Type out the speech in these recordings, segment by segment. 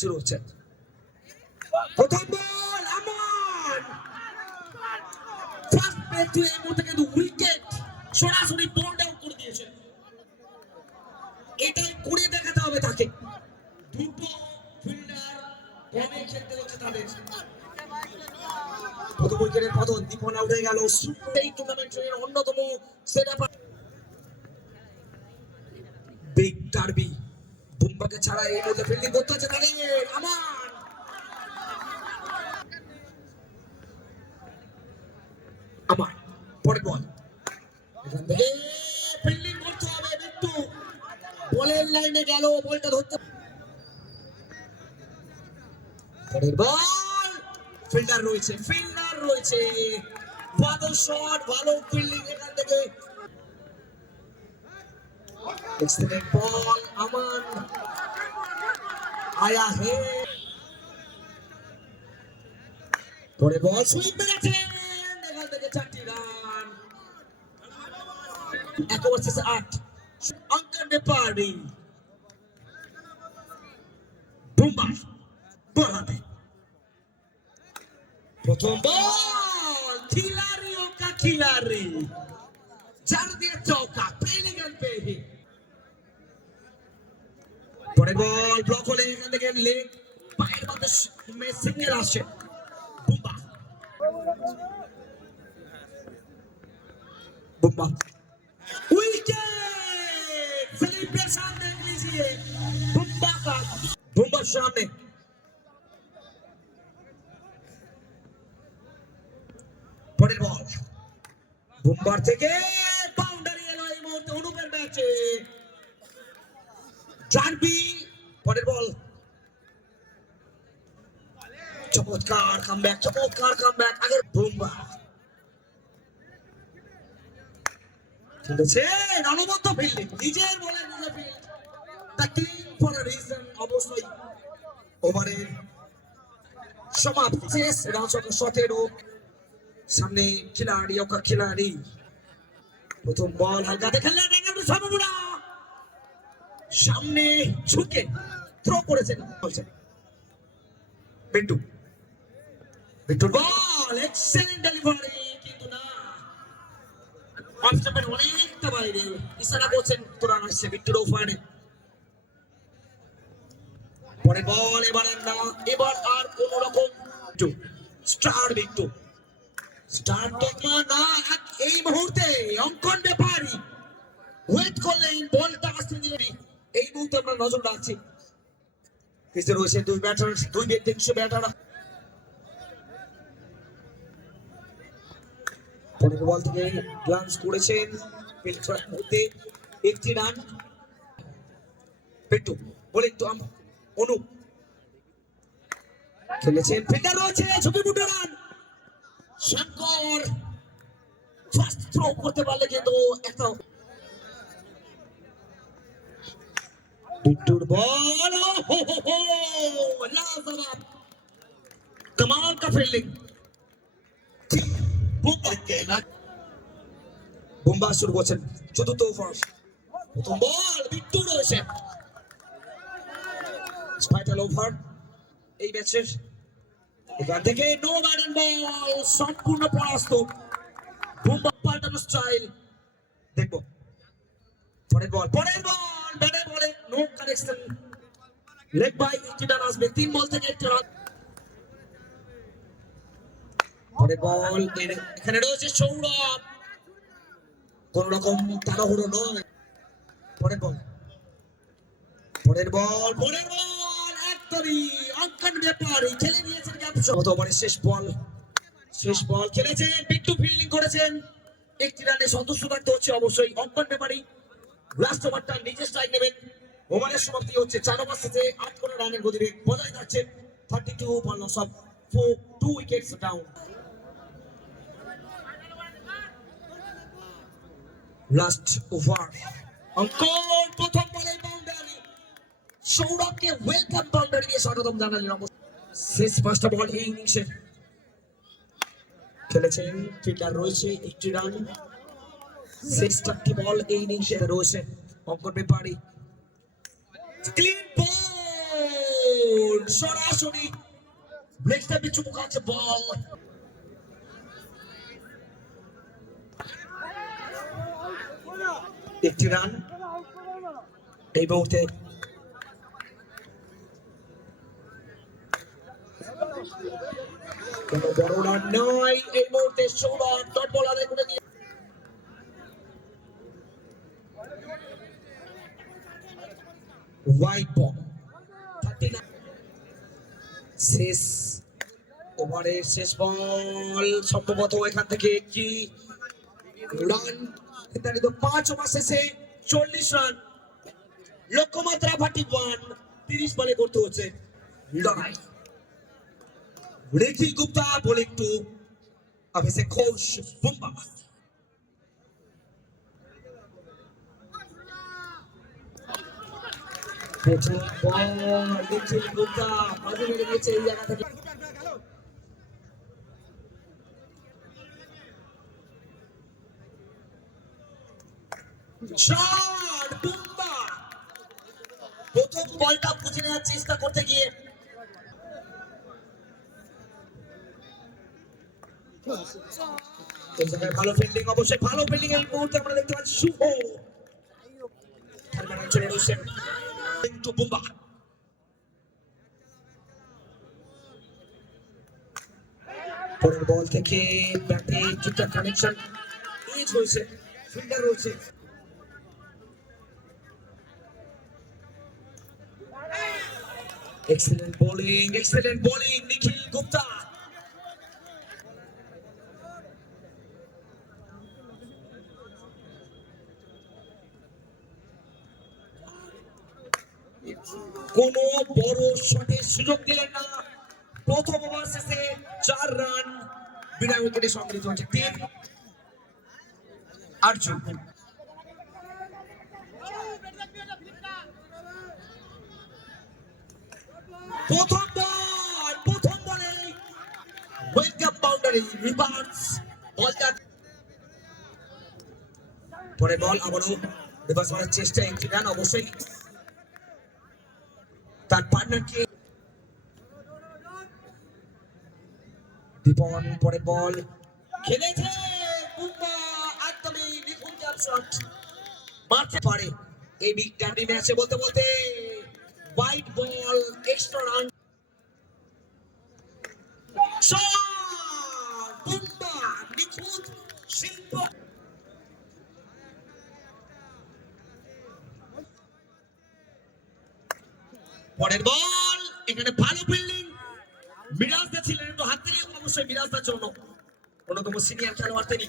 শুরু হচ্ছে প্রথম বল আমান ফার্স্ট ব্রেক এই মুহূর্তে কিন্তু উইকেট সরাসরি বোল্ড আউট করে দিয়েছে। এটাই করে দেখাতে হবে তাকে। দুটো ফিল্ডার কমে খেলতে হচ্ছে তাদের। প্রথম উইকেটের পতন, দীপন আউট হয়ে গেল। এই টুর্নামেন্টের অন্যতম সেটআপ বিগ ডার্বি। বুম্বাকে ছাড়া এই মুহূর্তে ফিল্ডিং করতে হচ্ছে তাদের। আমান আমার পরের বল, এখান থেকে ফিল্ডিং করতে হবে। বিট্টু বলের লাইনে গেল, বলটা ধরতে। পরের বল, ফিল্ডার রয়েছে ভালো শট, ভালো ফিল্ডিং এখান থেকে। এক্সেলেন্ট বল, আমান আয়া হে। পরের বল সুইপ মেরেছেন, এখান থেকে 4টি রান। 1 ওভার শেষে 8। অঙ্কন বেপারি বুম্বা বল হাতে। প্রথম বল, খিলাড়ি ওকা খিলাড়ি, চার দিয়ে চৌকা, পেলিগান পেয়ে। পরের বল ব্লক হলে এখান থেকে লেগ পায়ের মধ্যে সিঙ্গেল আসে। বুম্বা बुम्बा विकेट, सेलिब्रेशन देख लीजिए बुम्बा का। बुम्बा सामने, পরের বল বুম্বার থেকে বাউন্ডারি এলো এই মুহূর্তে অনুপের ম্যাচে। ডার্বি, পরের বল চমৎকার কামব্যাক আগের বুম্বা খেলেছেন অনবদ্য ফিল্ডিং, নিজের বলে নিজে field. The king for a reason. অবশ্যই ওভারের সমাপ্তি শেষ। শটেরও সামনে খিলাড়ি ওকা খিলাড়ি। প্রথম বল হালকাতে খেললেন সামুরা, সামনে ঝুঁকে থ্রো করেছেন। বলছেন বিট্টুর বল, এক্সেলেন্ট ডেলিভারি, কিন্তু না অফস্টাম্পের অনেকটা বাইরে। ইশারা করছেন তোরা আসছে বিট্টুর ওভারে। পরে বল এবার আর কোন রকম স্টার বিট্টু স্টার তকমা না। এই মুহূর্তে অঙ্কন ব্যাপারী ওয়েট করলেন, বলটা আসতে দিলেন। এই মুহূর্তে আমরা নজর রাখছি কিসে রয়েছে দুই ব্যাটার, দুই ব্যক্তিগত ব্যাটার। পরের বল থেকে গ্লান্স করেছেন, পেছনের মধ্যে 1টি রান। বিট্টু বলেন তো অনুপ খেলেছেন, ফিল্ডার রয়েছে, ঝুঁকিপূর্ণ রান। শঙ্কর ফার্স্ট থ্রো করতে পারলে কিন্তু একটা। বিট্টুর বল, লাজবাব कमाल का फील्डिंग। বুম্বা শুরু করছেন চতুর্থ ওভার। প্রথম বল বিট্টু রয়েছে, ফাইনাল ওভার এই ম্যাচের। এখান থেকে নো ব্যাটিং বল, সম্পূর্ণ পরাস্ত। বুম্বা পাল্টানো স্টাইল দেখবো। পরের বল ব্যাটে বলে নো কানেকশন, লেগ বাই 1টি রান আসবে। 3 বল থেকে 1টি রান। পরের বল এখানে রয়েছে সৌরভ, কোন রকম তাড়াহুড়ো নয়। পরের বল একদমই অঙ্কন ব্যাপারী খেলে নিয়েছেন ক্যাপশন। গত ওভারের শেষ বল খেলেছেন, বিট্টু ফিল্ডিং করেছেন। 1টি রানে সন্তুষ্ট থাকতে হচ্ছে অবশ্যই অঙ্কন ব্যাপারী। লাস্ট ওভারটা নিজের স্ট্রাইক নেবেন। ওভারের সমাপ্তি হচ্ছে 4 ওভার শেষে 8 করে রানের গতিবেগ বজায় থাকছে। 32 for loss of 2 wickets down. Last over অঙ্কন প্রথম বলে বাউন্ডারি। সৌরভকে ওয়েলকাম বাউন্ডারি দিয়ে স্বাগতম জানালেন। শেষ 5টা বল এই ইনিংসে খেলেছেন, ফিল্ডার রয়েছে 1টি রান। শেষ 4টি বল এই ইনিংসে রয়েছে অঙ্কন ব্যাপারী। ক্লিন বোল্ড, সরাসরি ব্রেক স্টেপে চুমু খাচ্ছে বল। একটি রান এই মুহূর্তে। কোনো বড় রান নয় এই মুহূর্তে। সৌরভ ডট বল আদায় করে নিয়ে হোয়াইট বল। 39 শেষ ওভারের শেষ বল। সম্ভবত এখান থেকে একটি রান নির্ধারিত। 5 ওভার শেষে 40 রান। লক্ষ্যমাত্রা 41। 30 বলে করতে হচ্ছে লড়াই। নিখিল গুপ্তা বোলিং টু অভিষেক ঘোষ বুম্বা। প্রথম বল নিখিল গুপ্তা বাজি মেরে দিয়েছে এই জায়গা থেকে। শট বুম্বা। প্রথম বলটা বুঝে নেওয়ার চেষ্টা করতে গিয়ে ভালো ফিল্ডিং, অবশ্যই ভালো ফিল্ডিং এই মুহূর্তে আমরা দেখতে পাচ্ছি। শুভ চলে রয়েছেন টু বুম্বা। পরের বল থেকে ব্যাটে কিছুটা কানেকশন এজ হয়েছে, ফিল্ডার রয়েছে। এক্সেলেন্ট বোলিং নিখিল গুপ্তা। কোন বড় শটের সুযোগ দিলেন না। প্রথম ওভার শেষে 4 রান বিনা উইকেটে সংগৃহীত হচ্ছে 3 আর্জুন। প্রথম বলে ওয়েলকাম বাউন্ডারি রিভার্স বলটা। পরে বল আবারও রিভার্স করার চেষ্টা, একটি রান অবশ্যই তার পার্টনারকে দীপন। পরে বল খেলেছে বুম্বা, একদমই নিখুঁত জাম্প শট মারতে পারে এই বিগ ডার্বি ম্যাচে। বলতে white ball, extra run. Bumba নিখুঁত শিল্প। পরের বল এখানে ভালো ফিল্ডিং। মিরাজদা ছিলেন, একটু হাত থেকে অবশ্যই মিরাজদার জন্য অন্যতম সিনিয়র খেলোয়াড় তিনি।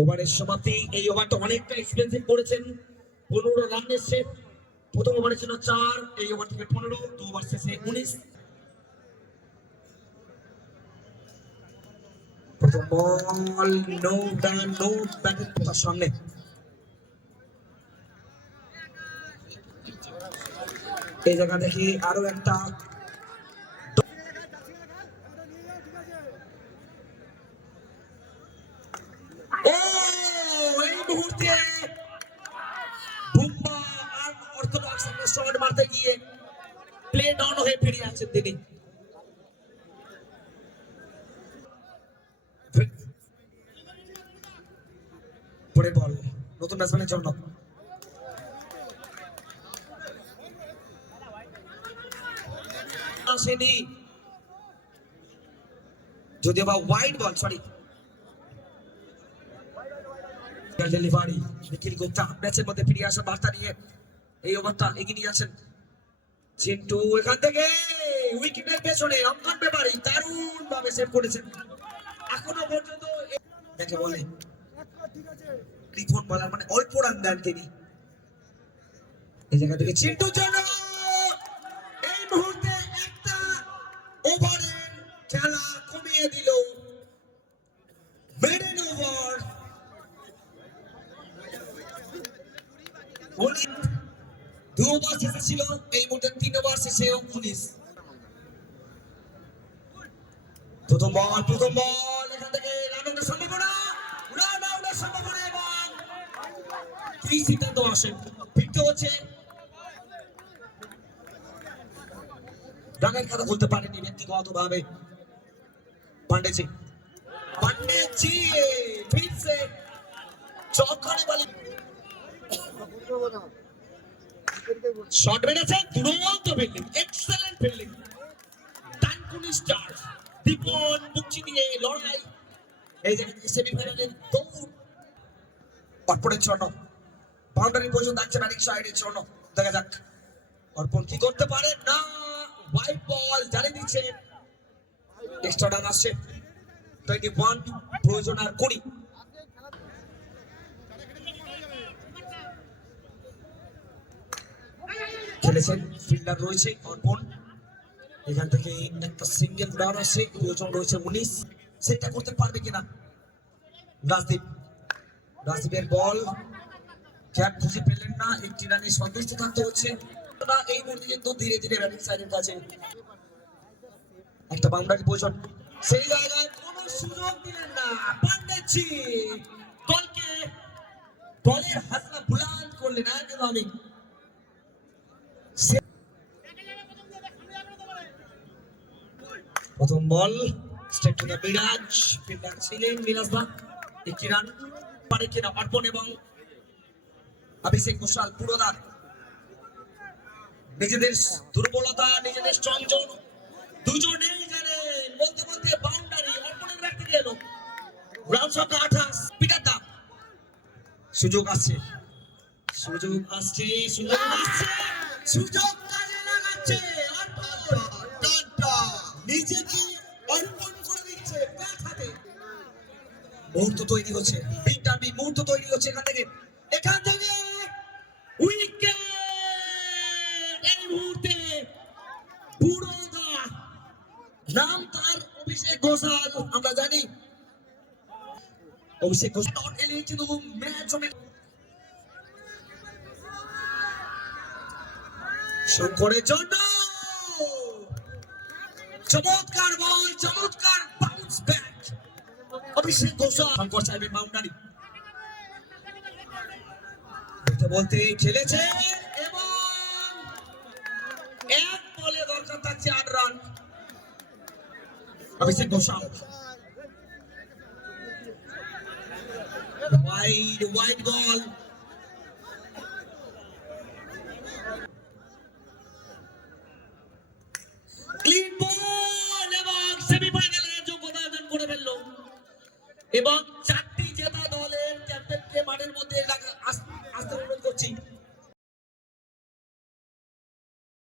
ওভারের সমাপ্তি। এই ওভারটা অনেকটা এক্সপেন্সিভ করেছেন। 15 রানের সেট। প্রথম ওভারে ছিল 4, এই ওভার থেকে 15, 2 ওভার শেষে 19। প্রথম বল নো রান, নো ব্যাটের তার সামনে। এই জায়গা দেখি আরো একটা এই মুহূর্তে বুম্বা আনঅর্থোডক্স শট মারতে গিয়ে প্লে ডাউন হয়ে ফিরে আছেন তিনি। পরে বল নতুন ব্যাটসম্যানের জন্য। আসেনি যদিও বা ওয়াইড বল, সরি ডেলিভারি। নিখিল গুপ্তা ম্যাচের মধ্যে ফিরে আসার বার্তা নিয়ে এই ওভারটা এগিয়ে নিয়ে আছেন চিন্টু। এখান থেকে উইকেটের পেছনে অঙ্কন ব্যাপারী দারুণ ভাবে সেভ করেছেন। এখনো পর্যন্ত দেখে বলে রিপন বলার মানে অল্প রান দেন তিনি। এই জায়গা থেকে চিন্টুর জন্য এই মুহূর্তে একটা ওভারে খেলা কমিয়ে দিল। মেডেন ওভার 2 ওভার শেষে ছিল, এই মুহূর্তে 3 ওভার শেষে 19। প্রথম বল এখান থেকে রান আউটের সম্ভাবনা এবং কি সিদ্ধান্ত আসে। ফিরতে হচ্ছে, রানের খাতা খুলতে পারেনি ব্যক্তিগত ভাবে পান্ডেজি। পান্ডেজি ফিরছে চৌকানে বলে শট মেরেছে, দুরন্ত fielding, excellent fielding. Dankuni Stars Dipan মুক্তি দিয়ে লড়াই, এই যে সেমিফাইনালের দৌড়। অর্পণের জন্য বাউন্ডারি পর্যন্ত যাচ্ছে ব্যাটিং সাইডের জন্য, দেখা যাক অর্পণ কি করতে পারে। না, হোয়াইট বল জানিয়ে দিচ্ছে, এক্সট্রা রান আসছে 21, প্রয়োজন আর 20। খেলেছেন, ফিল্ডার রয়েছে অর্পণ, এখান থেকে একটা সিঙ্গেল রান আসে, প্রয়োজন রয়েছে 19, সেটা করতে পারবে কিনা রাজদীপ। রাজদীপের বল ক্যাপ খুঁজে পেলেন না, একটি রানে সন্তুষ্ট থাকতে হচ্ছে না এই মুহূর্তে, কিন্তু ধীরে ধীরে ব্যাটিং সাইডের কাছে একটা বাউন্ডারি প্রয়োজন, সেই জায়গায় কোনো সুযোগ দিলেন না পান্ডেজি। দলকে বলের হাতটা বুলান করলেন একদমই। প্রথম ball straight to the Miraz, fielder ছিলেন মিরাজ দা, একটি রান পারে কিনা অর্পণ এবং অভিষেক ঘোষাল পুরোদার। নিজেদের দুর্বলতা, নিজেদের স্ট্রং জোন দুজনেই জানেন, বলতে বলতে বাউন্ডারি অর্পণের ব্যাট থেকে এলো, রান সংখ্যা 28। পিটার দা, সুযোগ আসছে, সুযোগ আসছে, সুযোগ আসছে, সুযোগ কাজে লাগাচ্ছে অর্পণ, নিজেকে অর্পণ করে দিচ্ছে ব্যাট হাতে। মুহূর্ত তৈরি হচ্ছে, বিগ ডার্বি মুহূর্ত তৈরি হচ্ছে এখান থেকে উইকেট। এই মুহূর্তে পুরোদা, নাম তার অভিষেক ঘোষাল, আমরা জানি Abhishek Ghoshal not eligible to match হবে। শঙ্করের জন্য চমৎকার বল, চমৎকার বাউন্স ব্যাক অভিষেক ঘোষাল। শঙ্কর সাহেবের বাউন্ডারি বলতে বলতে খেলেছে এবং এক বলে দরকার থাকছে 8 রান। অভিষেক ঘোষাল ওয়াইড বল, ক্লিন বল এবং সেমিফাইনালে যোগ্যতা অর্জন করে ফেললো এবং 4টি জেতা দলের ক্যাপ্টেনকে মাঠের মধ্যে আসতে